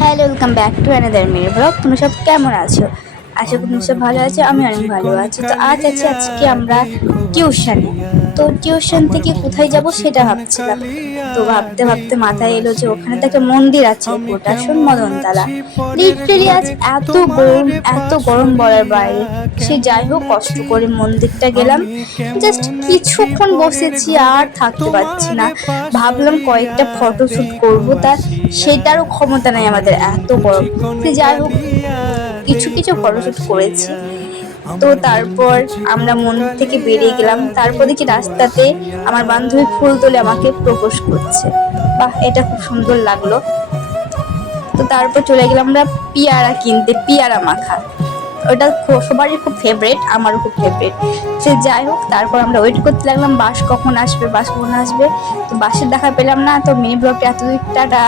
Hello, welcome back to another mini blog. তুমি সব কেমন আছো? আশা করি তুমি সব ভালো আছো। আমি অনেক ভালো আছি। তো আজকে আমরা টিউশনে। তো টিউশন থেকে কোথায় যাব সেটা ভাবছিলাম। তো ভাবতে ভাবতে মাথায় এলো যে ওখানে তো একটা মন্দির আছে, কোটাসন মদনতলা। লিটারেলি আজ এত গরম বলার বাইরে। সে যাই হোক, কষ্ট করে মন্দিরটা গেলাম। জাস্ট কিছুক্ষণ বসেছি, আর থাকতে পারছি না। ভাবলাম কয়েকটা ফটোশুট করবো, তার সেটারও ক্ষমতা নাই আমাদের, এত গরম। যাই হোক, কিছু ফটোশুট করেছি। তো তারপর আমরা মন্দির থেকে বেরিয়ে গেলাম। তারপর দেখি রাস্তাতে আমার বান্ধবী ফুল তুলে আমাকে প্রপোজ করছে। বাহ, এটা খুব সুন্দর লাগলো। তো তারপর চলে গেলাম আমরা পিয়ারা কিনতে, পিয়ারা মাখা। ওটা সবারই খুব ফেভারিট, আমারও খুব ফেভারিট। সে যাই হোক, তারপর আমরা ওয়েট করতে লাগলাম বাস কখন আসবে। তো বাসের দেখা পেলাম না। তো মিনি ব্লগটা এতদূর, টাটা।